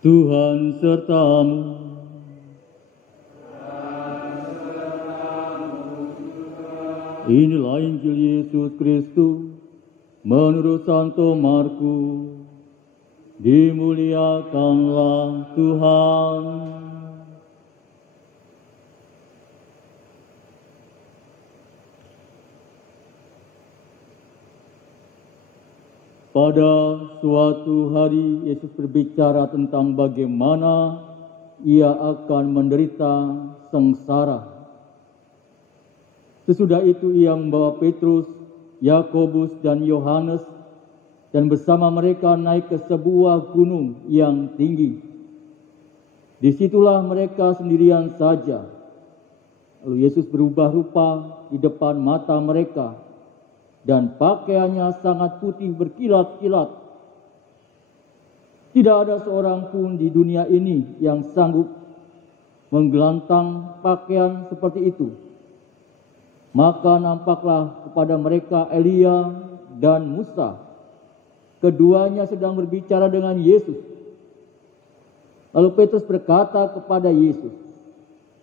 Tuhan sertamu. Inilah Injil Yesus Kristus menurut Santo Markus. Dimuliakanlah Tuhan. Pada suatu hari Yesus berbicara tentang bagaimana ia akan menderita sengsara. Sesudah itu ia membawa Petrus, Yakobus dan Yohanes dan bersama mereka naik ke sebuah gunung yang tinggi. Disitulah mereka sendirian saja. Lalu Yesus berubah rupa di depan mata mereka dan pakaiannya sangat putih berkilat-kilat. Tidak ada seorang pun di dunia ini yang sanggup menggelantang pakaian seperti itu. Maka nampaklah kepada mereka Elia dan Musa. Keduanya sedang berbicara dengan Yesus. Lalu Petrus berkata kepada Yesus,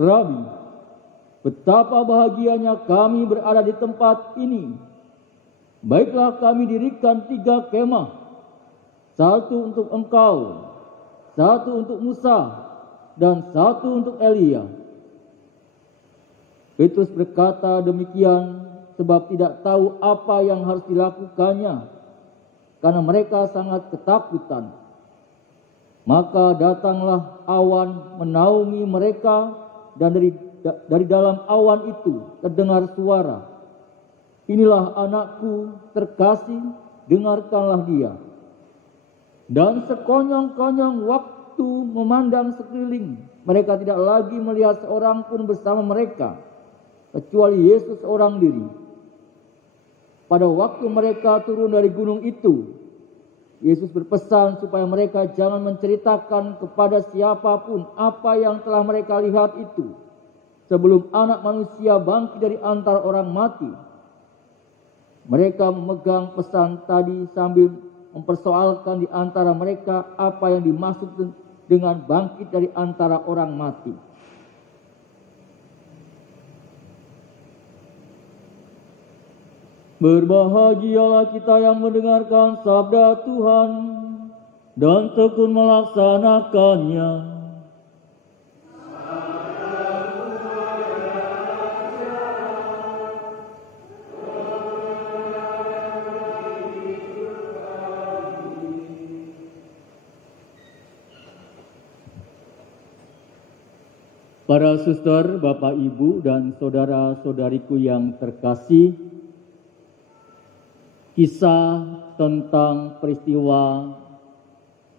"Rabi, betapa bahagianya kami berada di tempat ini. Baiklah kami dirikan 3 kemah, 1 untuk engkau, 1 untuk Musa, dan 1 untuk Elia." Petrus berkata demikian sebab tidak tahu apa yang harus dilakukannya, karena mereka sangat ketakutan. Maka datanglah awan menaungi mereka, dan dari dalam awan itu terdengar suara, "Inilah anakku terkasih, dengarkanlah dia." Dan sekonyong-konyong waktu memandang sekeliling, mereka tidak lagi melihat seorang pun bersama mereka, kecuali Yesus seorang diri. Pada waktu mereka turun dari gunung itu, Yesus berpesan supaya mereka jangan menceritakan kepada siapapun apa yang telah mereka lihat itu, sebelum Anak Manusia bangkit dari antara orang mati. Mereka memegang pesan tadi sambil mempersoalkan di antara mereka apa yang dimaksud dengan bangkit dari antara orang mati. Berbahagialah kita yang mendengarkan sabda Tuhan dan tekun melaksanakannya. Para suster, Bapak, Ibu, dan saudara-saudariku yang terkasih, kisah tentang peristiwa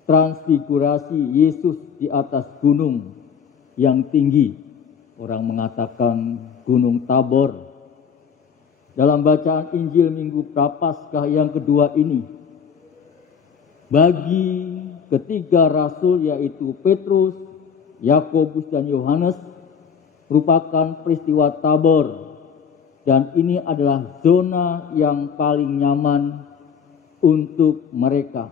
transfigurasi Yesus di atas gunung yang tinggi, orang mengatakan Gunung Tabor. Dalam bacaan Injil Minggu Prapaskah yang kedua ini, bagi ketiga rasul yaitu Petrus, Yakobus dan Yohanes merupakan peristiwa Tabor, dan ini adalah zona yang paling nyaman untuk mereka.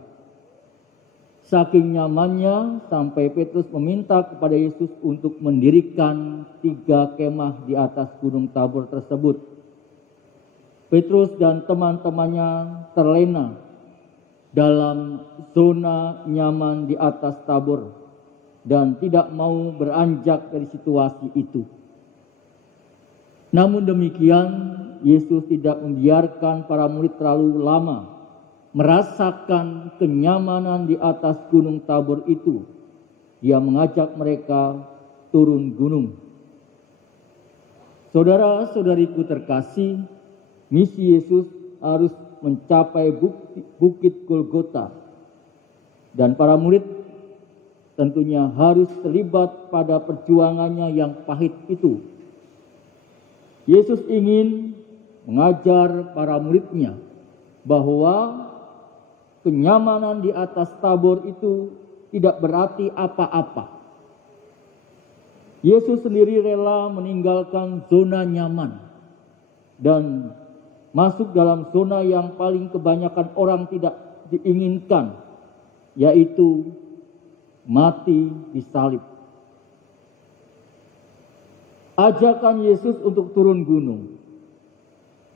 Saking nyamannya sampai Petrus meminta kepada Yesus untuk mendirikan 3 kemah di atas Gunung Tabor tersebut. Petrus dan teman-temannya terlena dalam zona nyaman di atas Tabor dan tidak mau beranjak dari situasi itu. Namun demikian, Yesus tidak membiarkan para murid terlalu lama merasakan kenyamanan di atas Gunung Tabor itu. Dia mengajak mereka turun gunung. Saudara-saudariku terkasih, misi Yesus harus mencapai Bukit Golgota, dan para murid tentunya harus terlibat pada perjuangannya yang pahit itu. Yesus ingin mengajar para muridnya bahwa kenyamanan di atas Tabor itu tidak berarti apa-apa. Yesus sendiri rela meninggalkan zona nyaman dan masuk dalam zona yang paling kebanyakan orang tidak diinginkan, yaitu mati disalib. Ajakan Yesus untuk turun gunung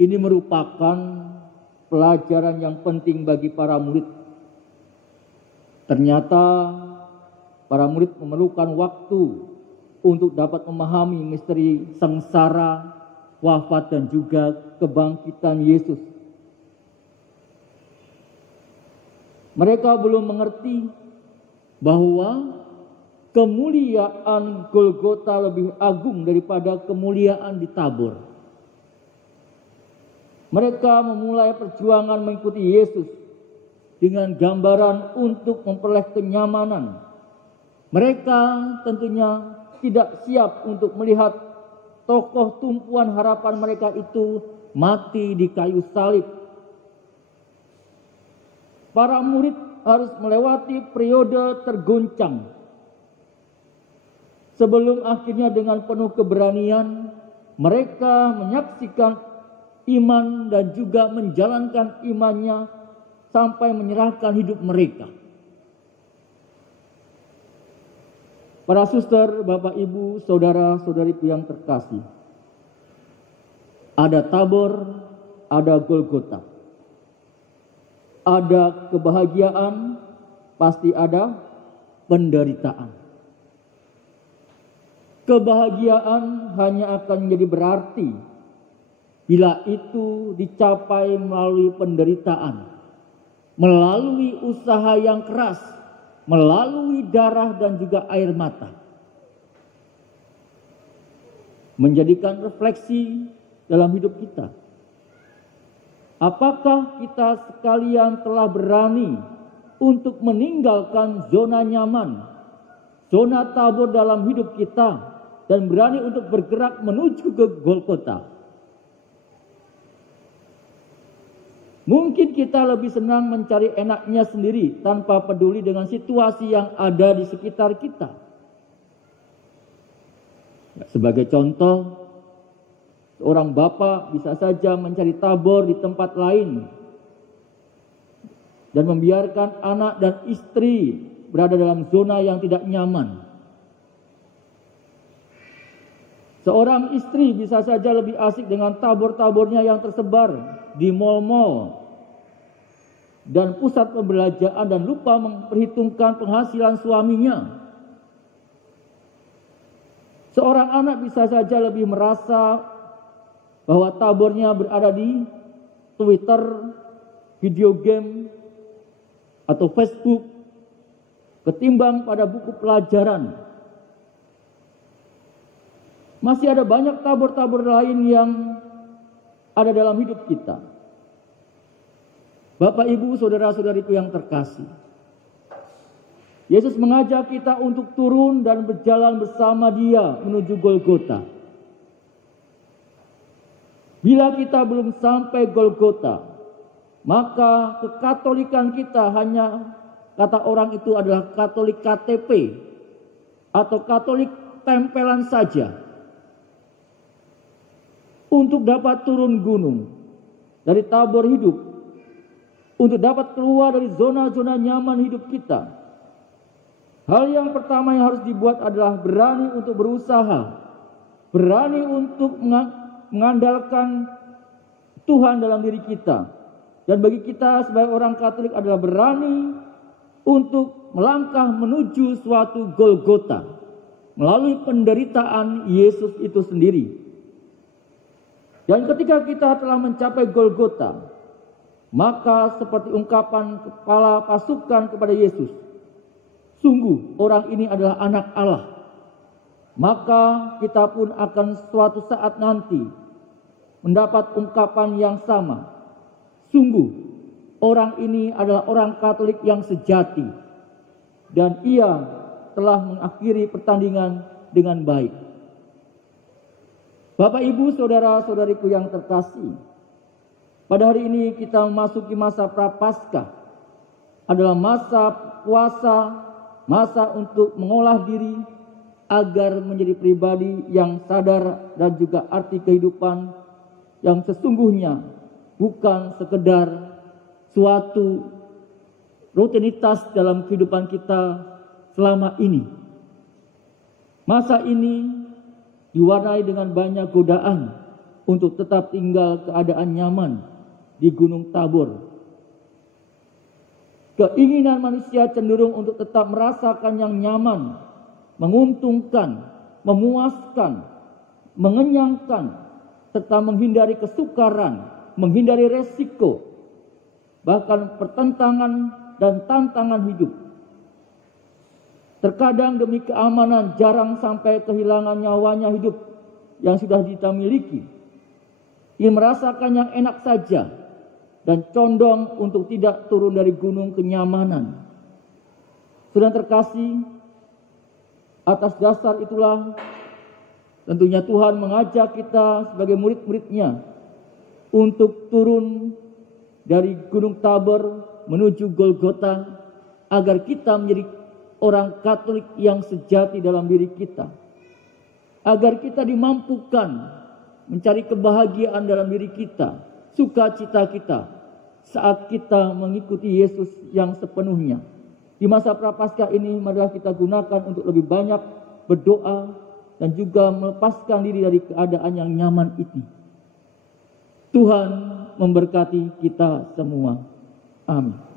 ini merupakan pelajaran yang penting bagi para murid. Ternyata para murid memerlukan waktu untuk dapat memahami misteri sengsara, wafat dan juga kebangkitan Yesus. Mereka belum mengerti bahwa kemuliaan Golgota lebih agung daripada kemuliaan di Tabor. Mereka memulai perjuangan mengikuti Yesus dengan gambaran untuk memperoleh kenyamanan. Mereka tentunya tidak siap untuk melihat tokoh tumpuan harapan mereka itu mati di kayu salib. Para murid harus melewati periode tergoncang sebelum akhirnya dengan penuh keberanian mereka menyaksikan iman dan juga menjalankan imannya sampai menyerahkan hidup mereka. Para suster, Bapak, Ibu, saudara-saudariku yang terkasih, ada Tabor, ada Golgota. Ada kebahagiaan, pasti ada penderitaan. Kebahagiaan hanya akan menjadi berarti bila itu dicapai melalui penderitaan, melalui usaha yang keras, melalui darah dan juga air mata. Menjadikan refleksi dalam hidup kita. Apakah kita sekalian telah berani untuk meninggalkan zona nyaman, zona Tabor dalam hidup kita, dan berani untuk bergerak menuju ke Golgota? Mungkin kita lebih senang mencari enaknya sendiri tanpa peduli dengan situasi yang ada di sekitar kita. Sebagai contoh, seorang bapak bisa saja mencari Tabor di tempat lain dan membiarkan anak dan istri berada dalam zona yang tidak nyaman. Seorang istri bisa saja lebih asik dengan tabor-tabornya yang tersebar di mal-mal dan pusat perbelanjaan dan lupa memperhitungkan penghasilan suaminya. Seorang anak bisa saja lebih merasa bahwa tabornya berada di Twitter, video game, atau Facebook ketimbang pada buku pelajaran. Masih ada banyak tabor-tabor lain yang ada dalam hidup kita. Bapak, Ibu, saudara-saudariku yang terkasih, Yesus mengajak kita untuk turun dan berjalan bersama Dia menuju Golgota. Bila kita belum sampai Golgota, maka kekatolikan kita hanya, kata orang itu, adalah Katolik KTP atau Katolik tempelan saja. Untuk dapat turun gunung dari Tabor hidup, untuk dapat keluar dari zona-zona nyaman hidup kita, hal yang pertama yang harus dibuat adalah berani untuk berusaha, berani untuk mengandalkan Tuhan dalam diri kita. Dan bagi kita sebagai orang Katolik adalah berani untuk melangkah menuju suatu Golgota melalui penderitaan Yesus itu sendiri. Dan ketika kita telah mencapai Golgota, maka seperti ungkapan kepala pasukan kepada Yesus, sungguh orang ini adalah anak Allah. Maka kita pun akan suatu saat nanti mendapat ungkapan yang sama. Sungguh orang ini adalah orang Katolik yang sejati, dan ia telah mengakhiri pertandingan dengan baik. Bapak, Ibu, saudara-saudariku yang terkasih, pada hari ini kita memasuki masa Prapaskah, adalah masa puasa, masa untuk mengolah diri agar menjadi pribadi yang sadar dan juga arti kehidupan yang sesungguhnya bukan sekedar suatu rutinitas dalam kehidupan kita, selama ini. Masa ini diwarnai dengan banyak godaan untuk tetap tinggal keadaan nyaman di Gunung Tabor. Keinginan manusia cenderung untuk tetap merasakan yang nyaman, menguntungkan, memuaskan, mengenyangkan, serta menghindari kesukaran, menghindari resiko, bahkan pertentangan dan tantangan hidup. Terkadang demi keamanan jarang sampai kehilangan nyawanya hidup yang sudah kita miliki. Ia merasakan yang enak saja dan condong untuk tidak turun dari gunung kenyamanan. Saudara terkasih, atas dasar itulah tentunya Tuhan mengajak kita sebagai murid-muridnya untuk turun dari Gunung Tabor menuju Golgota agar kita menjadi orang Katolik yang sejati dalam diri kita. Agar kita dimampukan mencari kebahagiaan dalam diri kita, sukacita kita saat kita mengikuti Yesus yang sepenuhnya. Di masa Prapaskah ini marilah kita gunakan untuk lebih banyak berdoa dan juga melepaskan diri dari keadaan yang nyaman itu. Tuhan memberkati kita semua. Amin.